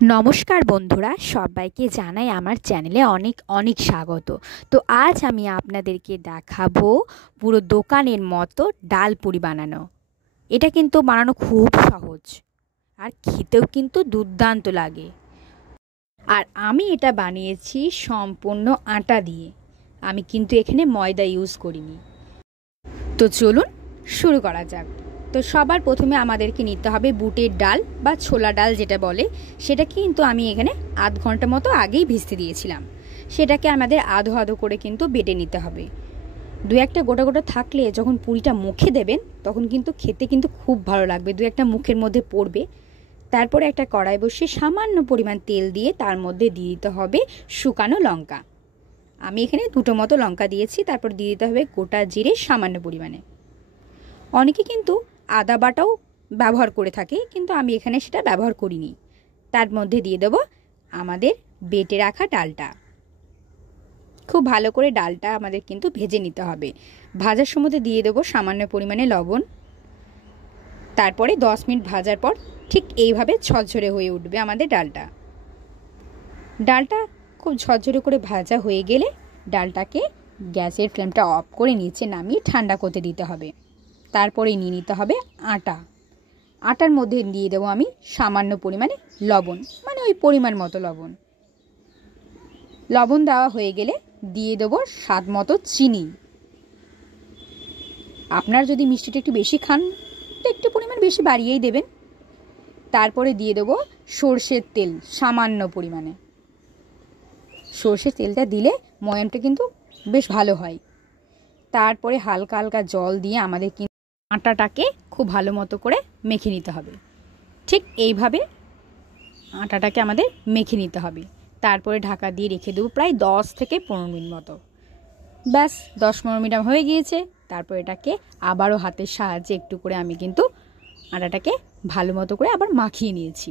নমস্কার বন্ধুরা, সবাইকে জানাই আমার চ্যানেলে অনেক অনেক স্বাগত। তো আজ আমি আপনাদেরকে দেখাবো পুরো দোকানের মতো ডাল পুরি বানানো। এটা কিন্তু বানানো খুব সহজ আর খেতেও কিন্তু দুর্দান্ত লাগে। আর আমি এটা বানিয়েছি সম্পূর্ণ আটা দিয়ে, আমি কিন্তু এখানে ময়দা ইউজ করিনি। তো চলুন শুরু করা যাক। তো সবার প্রথমে আমাদেরকে নিতে হবে বুটের ডাল বা ছোলা ডাল যেটা বলে, সেটা কিন্তু আমি এখানে আধ ঘন্টা মতো আগেই ভিজতে দিয়েছিলাম। সেটাকে আমাদের আধো আধো করে কিন্তু বেটে নিতে হবে। দু একটা গোটা গোটা থাকলে যখন পুরিটা মুখে দেবেন তখন কিন্তু খেতে কিন্তু খুব ভালো লাগবে, দু একটা মুখের মধ্যে পড়বে। তারপরে একটা কড়াই বসিয়ে সামান্য পরিমাণ তেল দিয়ে তার মধ্যে দিয়ে দিতে হবে শুকানো লঙ্কা। আমি এখানে দুটো মতো লঙ্কা দিয়েছি। তারপর দিয়ে দিতে হবে গোটা জিরে সামান্য পরিমাণে। অনেকে কিন্তু আদা বাটাও ব্যবহার করে থাকে, কিন্তু আমি এখানে সেটা ব্যবহার করিনি। তার মধ্যে দিয়ে দেব আমাদের বেটে রাখা ডালটা। খুব ভালো করে ডালটা আমাদের কিন্তু ভেজে নিতে হবে। ভাজার সময় দিয়ে দেব সামান্য পরিমাণে লবণ। তারপরে 10 মিনিট ভাজার পর ঠিক এইভাবে ঝরঝরে হয়ে উঠবে আমাদের ডালটা। ডালটা খুব ঝরঝরে করে ভাজা হয়ে গেলে ডালটাকে গ্যাসের ফ্লেমটা অফ করে নিচে নামিয়ে ঠান্ডা করতে দিতে হবে। তারপরে নিয়ে নিতে হবে আটা। আটার মধ্যে দিয়ে দেবো আমি সামান্য পরিমাণে লবণ, মানে ওই পরিমাণ মতো লবণ। লবণ দেওয়া হয়ে গেলে দিয়ে দেবো স্বাদ মতো চিনি। আপনার যদি মিষ্টিটা একটু বেশি খান তো একটু পরিমাণ বেশি বাড়িয়েই দেবেন। তারপরে দিয়ে দেবো সর্ষের তেল সামান্য পরিমাণে। সর্ষের তেলটা দিলে ময়ামটা কিন্তু বেশ ভালো হয়। তারপরে হালকা হালকা জল দিয়ে আমাদের কিন্তু আটাটাকে খুব ভালো মতো করে মেখে নিতে হবে। ঠিক এইভাবে আটাটাকে আমাদের মেখে নিতে হবে। তারপরে ঢাকা দিয়ে রেখে দেবো প্রায় 10 থেকে 15 মিনিট মতো। ব্যাস 10-15 মিনিট হয়ে গিয়েছে। তারপর এটাকে আবারও হাতের সাহায্যে একটু করে আমি কিন্তু আটাটাকে ভালো মতো করে আবার মাখিয়ে নিয়েছি।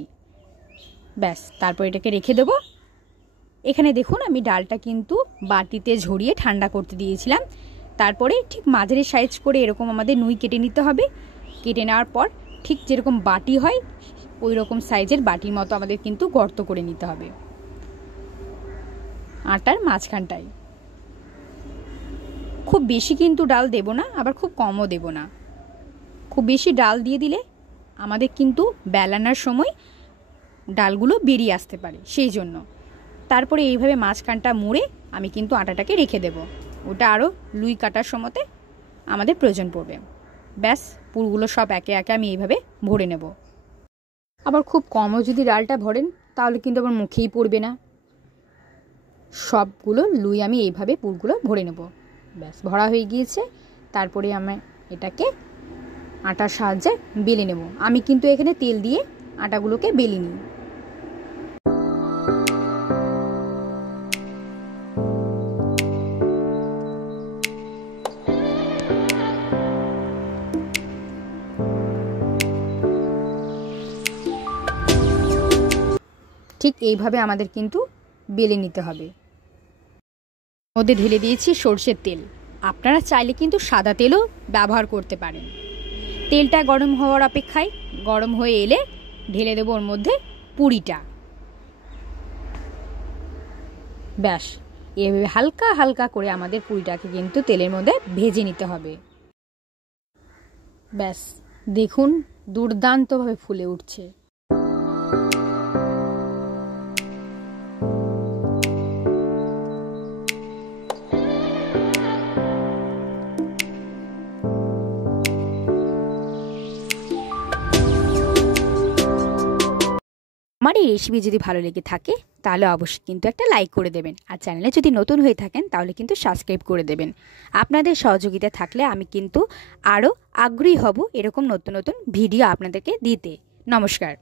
ব্যাস তারপর এটাকে রেখে দেবো। এখানে দেখুন আমি ডালটা কিন্তু বাটিতে ঝরিয়ে ঠান্ডা করতে দিয়েছিলাম। তারপরে ঠিক মাঝারি সাইজ করে এরকম আমাদের নুই কেটে নিতে হবে। কেটে নেওয়ার পর ঠিক যেরকম বাটি হয় ওই রকম সাইজের বাটির মতো আমাদের কিন্তু গর্ত করে নিতে হবে আটার মাঝখানটায়। খুব বেশি কিন্তু ডাল দেব না, আবার খুব কমও দেব না। খুব বেশি ডাল দিয়ে দিলে আমাদের কিন্তু বেলানোর সময় ডালগুলো বেরিয়ে আসতে পারে, সেই জন্য। তারপরে এইভাবে মাঝখানটা মুড়ে আমি কিন্তু আটাটাকে রেখে দেব। ওটা আরও লুই কাটার সময়তে আমাদের প্রয়োজন পড়বে। ব্যাস পুরগুলো সব একে একে আমি এইভাবে ভরে নেব। আবার খুব কমও যদি ডালটা ভরেন তাহলে কিন্তু আবার মুখেই পড়বে না। সবগুলো লুই আমি এইভাবে পুরগুলো ভরে নেব। ব্যাস ভরা হয়ে গিয়েছে। তারপরে আমি এটাকে আটার সাহায্যে বেলে নেব। আমি কিন্তু এখানে তেল দিয়ে আটাগুলোকে বেলে নিই। ঠিক এইভাবে আমাদের কিন্তু বেলে নিতে হবে। মধ্যে ঢেলে দিয়েছি সর্ষের তেল। আপনারা চাইলে কিন্তু সাদা তেলও ব্যবহার করতে পারেন। তেলটা গরম হওয়ার অপেক্ষায়, গরম হয়ে এলে ঢেলে দেবো ওর মধ্যে পুরিটা। ব্যাস এভাবে হালকা হালকা করে আমাদের পুরিটাকে কিন্তু তেলের মধ্যে ভেজে নিতে হবে। ব্যাস দেখুন দুর্দান্তভাবে ফুলে উঠছে। আমার এই রেসিপি যদি ভালো লেগে থাকে তাহলে অবশ্যই কিন্তু একটা লাইক করে দেবেন। আর চ্যানেলে যদি নতুন হয়ে থাকেন তাহলে কিন্তু সাবস্ক্রাইব করে দেবেন। আপনাদের সহযোগিতা থাকলে আমি কিন্তু আরও আগ্রহী হব এরকম নতুন নতুন ভিডিও আপনাদেরকে দিতে। নমস্কার।